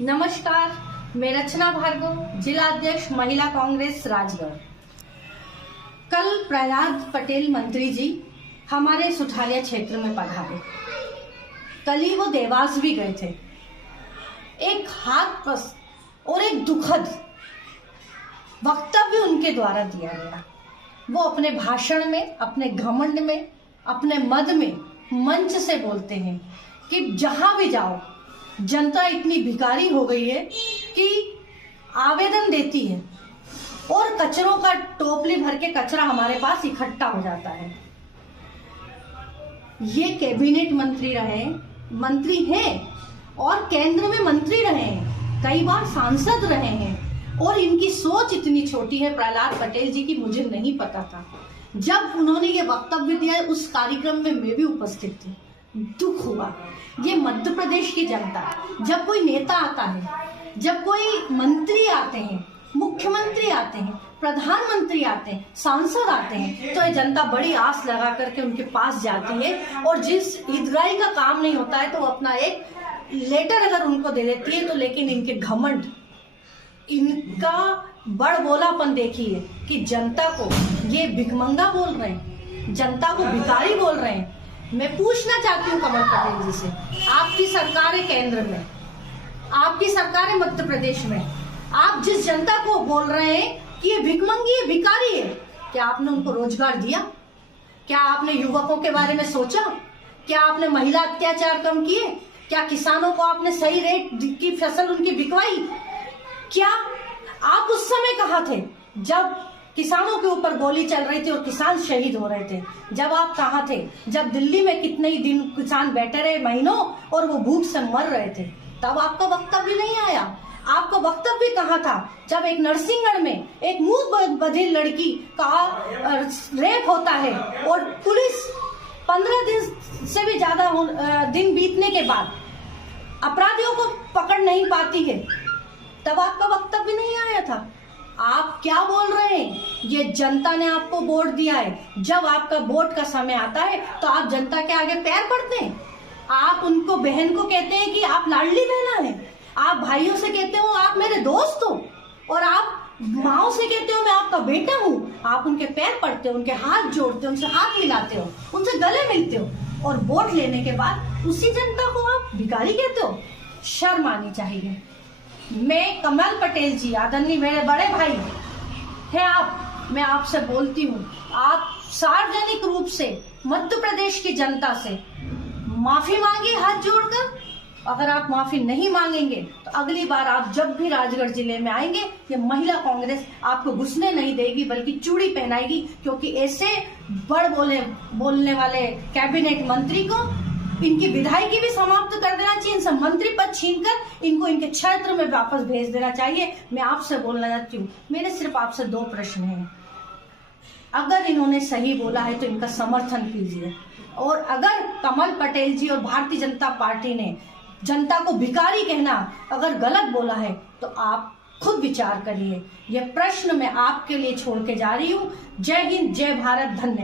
नमस्कार, मैं रचना भार्गव, जिला अध्यक्ष महिला कांग्रेस राजगढ़। कल प्रहलाद पटेल मंत्री जी हमारे सुठालिया क्षेत्र में पधारे। कल ही वो देवास भी गए थे। एक हाथपस और एक दुखद वक्तव्य उनके द्वारा दिया गया। वो अपने भाषण में, अपने घमंड में, अपने मद में मंच से बोलते हैं कि जहां भी जाओ जनता इतनी भिखारी हो गई है कि आवेदन देती है और कचरों का टोपली भर के कचरा हमारे पास इकट्ठा हो जाता है। ये कैबिनेट मंत्री रहे, मंत्री हैं और केंद्र में मंत्री रहे हैं, कई बार सांसद रहे हैं और इनकी सोच इतनी छोटी है प्रहलाद पटेल जी की, मुझे नहीं पता था। जब उन्होंने ये वक्तव्य दिया उस कार्यक्रम में मैं भी उपस्थित थी। दुख हुआ। ये मध्य प्रदेश की जनता, जब कोई नेता आता है, जब कोई मंत्री आते हैं, मुख्यमंत्री आते हैं, प्रधानमंत्री आते हैं, सांसद आते हैं, तो ये जनता बड़ी आस लगा करके उनके पास जाती है और जिस हितग्राही का काम नहीं होता है तो वो अपना एक लेटर अगर उनको दे देती है। तो लेकिन इनके घमंड, इनका बड़बोलापन देखिए कि जनता को ये भिखमंगा बोल रहे हैं, जनता को भिखारी बोल रहे हैं। मैं पूछना चाहती हूँ कमल पटेल जी से, आपकी सरकार है केंद्र में, आपकी सरकार है मध्य प्रदेश में, आप जिस जनता को बोल रहे हैं कि ये भिखमंगी है, भिखारी है, क्या आपने उनको रोजगार दिया? क्या आपने युवकों के बारे में सोचा? क्या आपने महिला अत्याचार कम किए? क्या किसानों को आपने सही रेट की फसल उनकी बिकवाई? क्या आप उस समय कहाँ थे जब किसानों के ऊपर गोली चल रही थी और किसान शहीद हो रहे थे? जब आप कहाँ थे जब दिल्ली में कितने ही दिन किसान बैठे रहे, महीनों, और वो भूख से मर रहे थे? तब आपका वक्तव्य नहीं आया। आपका वक्तव्य कहाँ था जब एक नरसिंहगढ़ में एक मुंह बधिर लड़की का रेप होता है और पुलिस 15 दिन से भी ज्यादा दिन बीतने के बाद अपराधियों को पकड़ नहीं पाती है? तब आपका वक्तव्य नहीं आया था। आप क्या बोल रहे हैं? ये जनता ने आपको वोट दिया है। जब आपका वोट का समय आता है तो आप जनता के आगे पैर पड़ते हैं। आप उनको, बहन को कहते हैं कि आप लाडली बहना है, आप भाइयों से कहते हो आप मेरे दोस्त हो, और आप माओ से कहते हो मैं आपका बेटा हूँ। आप उनके पैर पड़ते हो, उनके हाथ जोड़ते हो, उनसे हाथ मिलाते हो, उनसे गले मिलते हो, और वोट लेने के बाद उसी जनता को आप भिखारी कहते हो। शर्म आनी चाहिए। मैं कमल पटेल जी, आदरणीय मेरे बड़े भाई है आप, मैं आपसे बोलती हूँ, आप सार्वजनिक रूप से मध्य प्रदेश की जनता से माफी मांगिए हाथ जोड़कर। अगर आप माफी नहीं मांगेंगे तो अगली बार आप जब भी राजगढ़ जिले में आएंगे, ये महिला कांग्रेस आपको घुसने नहीं देगी बल्कि चूड़ी पहनाएगी, क्योंकि ऐसे बोलने वाले कैबिनेट मंत्री को इनकी विधायकी भी समाप्त कर देना चाहिए, इनसे मंत्री पद छीनकर इनको इनके क्षेत्र में वापस भेज देना चाहिए। मैं आपसे बोलना चाहती हूँ, मेरे सिर्फ आपसे 2 प्रश्न हैं। अगर इन्होंने सही बोला है तो इनका समर्थन कीजिए, और अगर कमल पटेल जी और भारतीय जनता पार्टी ने जनता को भिखारी कहना अगर गलत बोला है तो आप खुद विचार करिए। यह प्रश्न मैं आपके लिए छोड़ के जा रही हूँ। जय हिंद, जय भारत, धन्यवाद।